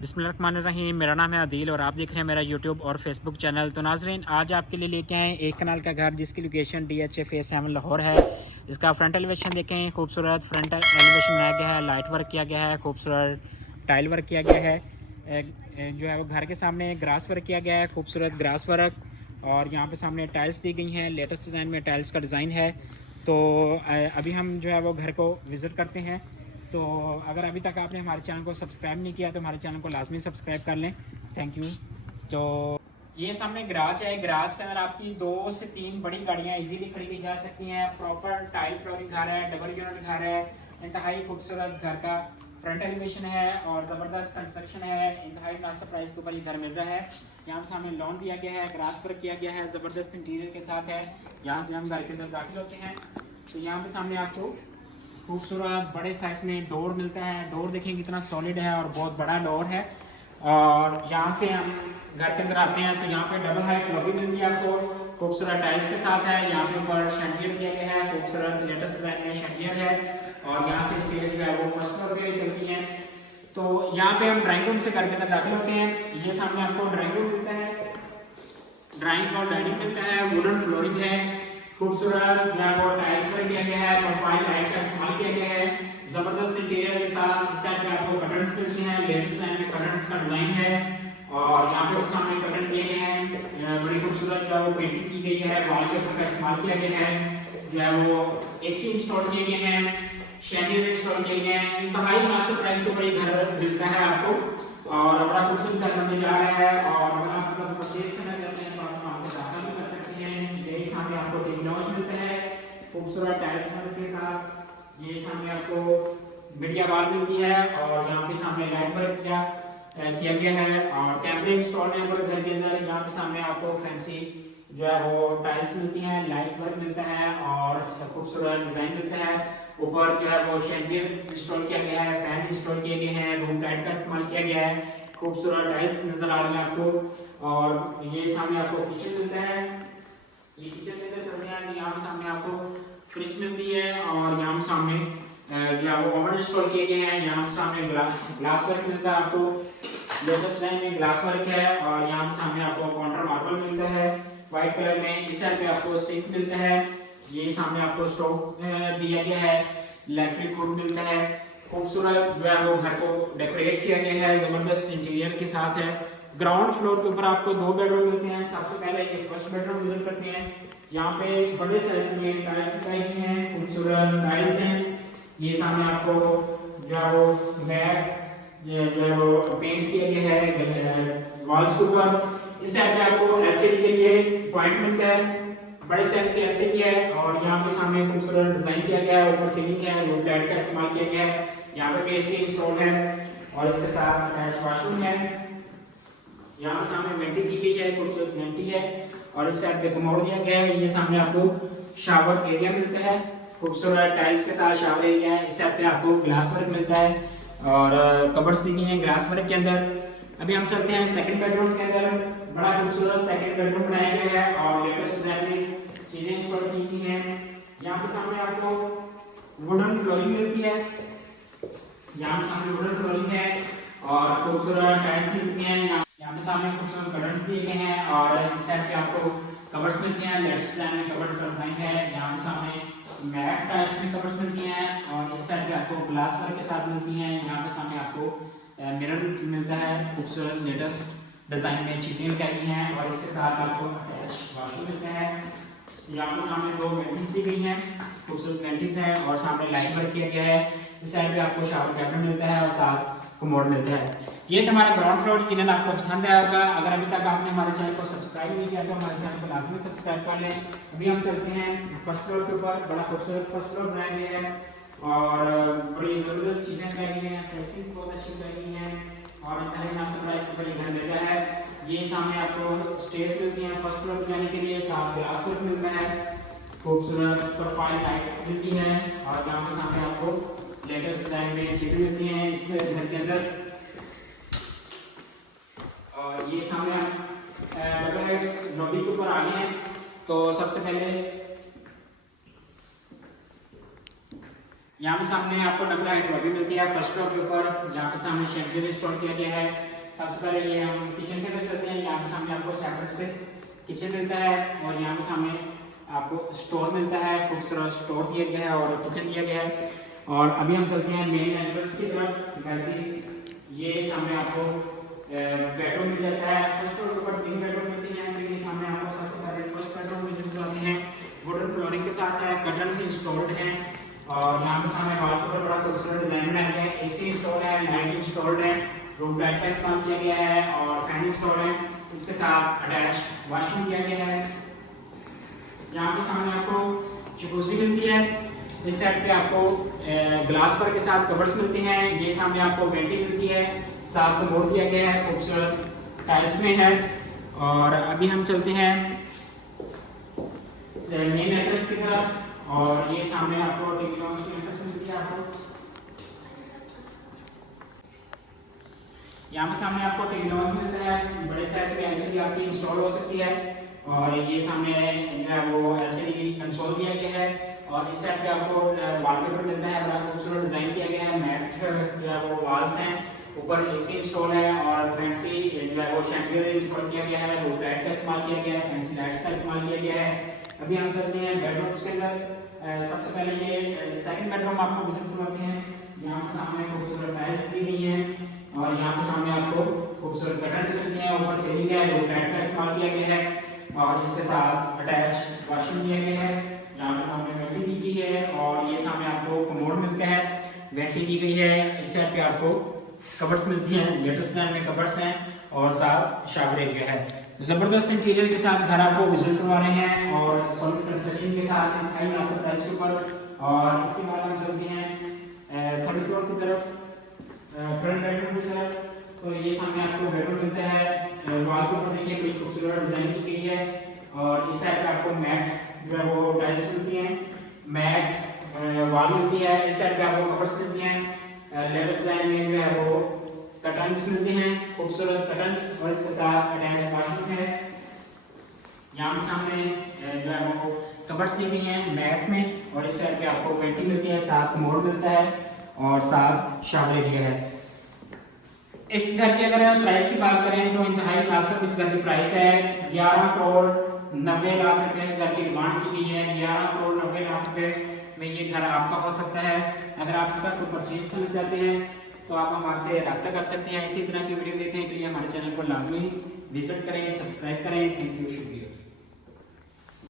बिस्मिल्लाहिर्रहमानिर्रहीम। मेरा नाम है आदिल और आप देख रहे हैं मेरा यूट्यूब और फेसबुक चैनल। तो नाजरीन, आज आपके लिए लेके आए एक कनाल का घर जिसकी लोकेशन DH फेस 7 लाहौर है। इसका फ्रंट एलिवेशन देखें, खूबसूरत फ्रंट एलिवेशन बनाया गया है, लाइट वर्क किया गया है, खूबसूरत टाइल वर्क किया गया है। जो है वो घर के सामने ग्रास वर्क किया गया है, खूबसूरत ग्रास वर्क। और यहाँ पे सामने टाइल्स दी गई हैं, लेटेस्ट डिज़ाइन में टाइल्स का डिज़ाइन है। तो अभी हम जो है वो घर को विज़िट करते हैं। तो अगर अभी तक आपने हमारे चैनल को सब्सक्राइब नहीं किया तो हमारे चैनल को लाजमी सब्सक्राइब कर लें। Thank you. तो ये सामने गराज है। गराज के अंदर आपकी 2 से 3 बड़ी गाड़ियाँ इजीली खड़ी की जा सकती हैं। प्रॉपर टाइल फ्लोरिंग घर है, डबल यूनिट घर है, इंतहाई खूबसूरत घर का फ्रंट एलिवेशन है और ज़बरदस्त कंस्ट्रक्शन है। इंतहाई मुनासिब प्राइस के ऊपर ये घर मिल रहा है। यहाँ सामने लॉन दिया गया है, ग्रास पर किया गया है, ज़बरदस्त इंटीरियर के साथ है। यहाँ से हम घर के अंदर दाखिल होते हैं तो यहाँ पे सामने आपको खूबसूरत बड़े साइज में डोर मिलता है। डोर देखें कितना सॉलिड है और बहुत बड़ा डोर है। और यहाँ से हम घर के अंदर आते हैं तो यहाँ पे डबल हाइट लॉबी मिलती है आपको, खूबसूरत टाइल्स के साथ है। यहाँ पे ऊपर शैंडियर दिया गया है, खूबसूरत लेटेस्ट डिजाइन में शैंडियर है। और यहाँ से स्टेज जो है वो फर्स्ट फ्लोर पे चलती है। तो यहाँ पे हम ड्राइंग रूम से घर के अंदर दाखिल होते हैं। ये सामने आपको ड्राइंग रूम मिलता है, ड्राइंग और डाइनिंग मिलता है, वुडन फ्लोरिंग है, खूबसूरत जो टाइल्स पर किया गया है, प्रोफाइल लाइट का इस्तेमाल किया गया है, जबरदस्त इंटीरियर के साथ। इस साइड पे आपको कर्टन्स मिलते हैं, लेटेस्ट लाइन में कर्टन्स का डिजाइन है। और यहाँ पे सामने कर्टन दिए गए हैं, बड़ी खूबसूरत जो है वो पेंटिंग की गई है, वॉलपेपर का इस्तेमाल किया गया है, जो है वो AC इंस्टॉल किए गए हैं, शैंडियर इंस्टॉल किए गए हैं। इंतहाई मुनासिब प्राइस के ऊपर ये घर मिलता है आपको और बड़ा खूबसूरत घर बनने जा रहा है। और बड़ा मतलब परचेज करना चाहते हैं तो आप वहाँ से दाखिल भी कर सकते हैं। यही सामने आपको टेक्नोलॉजी मिलता है, खूबसूरत टाइल्स वर्क के साथ। ये सामने आपको मीडिया बार मिलती है और यहाँ पे सामने लाइट वर्क किया गया है और कैमरे इंस्टॉल है पूरे घर के अंदर। यहाँ पे सामने आपको फैंसी जो है वो टाइल्स मिलती हैं, लाइट वर्क मिलता है और खूबसूरत डिजाइन मिलता है। ऊपर जो है वो शैंडियर इंस्टॉल किया गया है, फैन इंस्टॉल किए गए हैं, रूम लाइट का इस्तेमाल किया गया है, खूबसूरत टाइल्स नजर आ रही है आपको। और ये सामने आपको किचन मिलता है। ये किचन के अंदर चलते हैं, यहाँ पे सामने आपको फ्रिज मिलती है और यहाँ सामने जो है वो ओवन इंस्टॉल किए गए हैं। यहाँ सामने ग्लास वर्क मिलता है आपको, लेटेस्ट लाइन में ग्लास वर्क है। और यहाँ पे सामने आपको काउंटर मार्बल मिलता है व्हाइट कलर में। इस साइड पे आपको सिंक मिलता है। ये सामने आपको स्टोव दिया गया है, इलेक्ट्रिक फूड मिलता है। खूबसूरत जो है वो घर को डेकोरेट किया गया है, जबरदस्त इंटीरियर के साथ है। ग्राउंड फ्लोर के ऊपर आपको 2 बेडरूम मिलते हैं। सबसे पहले ये फर्स्ट बेडरूम विजिट करते हैं। यहाँ पे बड़े साइज में टाइल्स लगाई गई हैं, खूबसूरत टाइल्स हैं। ये सामने आपको जो है वो मैट जो है वो पेंट किया गया है वॉल्स के ऊपर। इस साइड पे आपको LCD के लिए पॉइंट मिलता है, बड़े साइज की LCD है। और यहाँ पे सामने खूबसूरत डिजाइन किया गया है, ऊपर सीलिंग है, रूफ लाइट का इस्तेमाल किया गया है। यहाँ पे AC इंस्टॉल है और इसके साथ अटैच वॉशरूम है। यहाँ पे सामने वेंटी दी गई है, खूबसूरत वेंटी है और इस साइड पे कमोड दिया गया है। ये सामने आपको शावर एरिया मिलता है, खूबसूरत टाइल्स के साथ शावर एरिया है। इस साइड पे आपको ग्लास वर्क मिलता है और कबर्ड्स दी गई हैं ग्लास वर्क के अंदर। अभी हम चलते हैं सेकंड बेडरूम के अंदर। बड़ा खूबसूरत सेकंड बेडरूम बनाया गया है और लेटेस्ट डिजाइन में चीजें इंस्टॉल की गई हैं। यहाँ पे सामने आपको वुडन फ्लोरिंग मिलती है, यहाँ पे सामने वुडन फ्लोरिंग है और खूबसूरत टाइल्स मिलती हैं। यहाँ पे सामने खूबसूरत कर्टन्स दिए गए हैं और इस साइड पे आपको कबर्ड्स मिलती हैं, लेटेस्ट लाइन में कबर्ड्स का डिजाइन है। यहाँ पे सामने मैट टाइल्स में कबर्ड्स मिलती हैं और इस साइड पे आपको ग्लास वर्क के साथ मिलती हैं। यहाँ पे सामने आपको मिरर मिलता है, खूबसूरत लेटेस्ट डिजाइन में चीजें लगाई गई हैं और इसके साथ आपको अटैच वॉशरूम मिलता है। यहाँ पे सामने 2 वेंटीज दी गई हैं, खूबसूरत वेंटीज हैं और सामने लाइट वर्क किया गया है। इस साइड पे आपको शावर कैबिनेट मिलता है और साथ कमोड मिलता है। ये था हमारा ग्राउंड फ्लोर, यकीनन आपको पसंद आया होगा। अगर अभी तक आपने हमारे चैनल को सब्सक्राइब नहीं किया तो हमारे चैनल को लाजमी सब्सक्राइब कर लें। अभी हम चलते हैं फर्स्ट फ्लोर के ऊपर। बड़ा खूबसूरत फर्स्ट फ्लोर बनाया गया है और बड़ी जबरदस्त चीजें लगाई गई हैं, सेल्सिंग बहुत अच्छी लगाई गई हैं और इंतहाई मुनासिब प्राइस पर घर मिलता है। ये सामने आपको स्टेज मिलती हैं फर्स्ट फ्लोर पे जाने के लिए, साथ ग्लास वर्क मिलता है, खूबसूरत प्रोफाइल लाइट मिलती है और यहाँ पे सामने आपको लेटेस्ट डिजाइन में चीजें मिलती हैं इस घर के अंदर। और ये सामने लॉबी के ऊपर आ गए हैं। तो सबसे पहले यहाँ पे सामने आपको डबल हाइट लॉबी मिलती है फर्स्ट फ्लोर के ऊपर। यहाँ पे सामने शेल्फ इंस्टॉल किया गया है। सबसे पहले ये हम किचन के अंदर चलते हैं। यहाँ पे सामने आपको सेपरेट से किचन मिलता है और यहाँ पे सामने आपको स्टोर मिलता है, खूबसूरत स्टोर दिया गया है और किचन दिया गया है। और अभी हम चलते हैं मेन एंट्रेंस की तरफ। ये सामने आपको बेडरूम मिल जाता है। फर्स्ट फ्लोर के ऊपर 3 बेडरूम मिलती हैं। तो ये सामने आपको सबसे पहले फर्स्ट बेडरूम विजिट कराते हैं। वुडन फ्लोरिंग के साथ है, कर्टन्स इंस्टॉल्ड हैं और यहाँ पे सामने वॉल के ऊपर बड़ा खूबसूरत डिजाइन बनाया गया है। एसी इंस्टॉल है, लाइट इंस्टॉल्ड है, रूम लाइट का इस्तेमाल किया गया है और फैन इंस्टॉल है। इसके साथ अटैच वॉशरूम किया गया है। यहाँ पे सामने आपको जकूज़ी मिलती है। इस साइड पे आपको ग्लास पर के साथ कवर्स मिलते हैं। ये सामने आपको वेंटी मिलती है, साथ में बोर्ड दिया गया है, खूबसूरत टाइल्स में है। और अभी हम चलते हैं मेन एंट्रेंस की तरफ और ये सामने आपको टीवी लॉन्च की एंट्रेंस मिलती है। आपको यहाँ पे सामने आपको टीवी लॉन्च मिलता है, बड़े साइज की एलसीडी आपकी इंस्टॉल हो सकती है। और ये सामने जो है वो एलसीडी कंसोल दिया गया है और इस साइड पे आपको वॉलपेपर मिलता है, बड़ा खूबसूरत डिजाइन किया गया है। मैट जो है वो वॉल्स हैं, ऊपर एसी इंस्टॉल है और फैंसी जो है वो शैंडियर इंस्टॉल किया गया है, रूफ लाइट का इस्तेमाल किया गया है, फैंसी लाइट्स का इस्तेमाल किया गया है। अभी हम चलते हैं बेडरूम्स के अंदर। सबसे पहले ये सेकंड बेडरूम आपको विजिट करवाते हैं। यहाँ पे सामने खूबसूरत टाइल्स दी गई हैं और यहाँ पे सामने आपको खूबसूरत कर्टन्स मिलते हैं, ऊपर सीलिंग है, रूफ लाइट का इस्तेमाल किया गया है और इसके साथ अटैच वॉशरूम दिया गया है। यहाँ पे सामने वेंटी दी गई है और ये सामने आपको कमोड मिलता है, वेंटी दी गई है। इस साइड पे आपको कबर्ड्स मिलती हैं, लेटेस्ट डिजाइन में कबर्ड्स हैं और साथ शावर एरिया है। जबरदस्त इंटीरियर के साथ घर आपको विजिट करवा रहे हैं और सॉलिड कंस्ट्रक्शन के साथ इंतहाई मुनासिब प्राइस के ऊपर। और इसके बाद हम चलते हैं थर्ड फ्लोर की तरफ, फ्रंट बेडरूम की तरफ। तो ये सामने आपको बेडरूम मिलता है, वॉल के ऊपर देखिए बड़ी खूबसूरत डिजाइन की गई है और इस साइड पे आपको मैट जो है वो टाइल्स मिलती हैं, मैट वॉल मिलती है। इस साइड पे आपको कवर्स मिलती हैं, लेटेस्ट डिजाइन में जो है वो कर्टन्स मिलते हैं, खूबसूरत कर्टन्स और इसके साथ अटैच वॉशरूम है। यहाँ पे सामने जो है वो कवर्स दी गई हैं मैट में और इस साइड पे आपको वेंटी मिलती है, साथ कमोड मिलता है और साथ शावर एरिया है। इस घर की अगर प्राइस की बात करें तो इंतहाई मुनासिब इस घर की प्राइस है 11 करोड़ 90 लाख रुपए इस घर की डिमांड की गई है। 11 करोड़ 90 लाख रुपए में ये घर आपका हो सकता है। अगर आप इसका कोई परचेज करना चाहते हैं तो आप हमारे रब्ता कर सकते हैं। इसी तरह की वीडियो देखने के लिए हमारे चैनल को लाजमी विजिट करें, सब्सक्राइब करें। थैंक यू, शुक्रिया।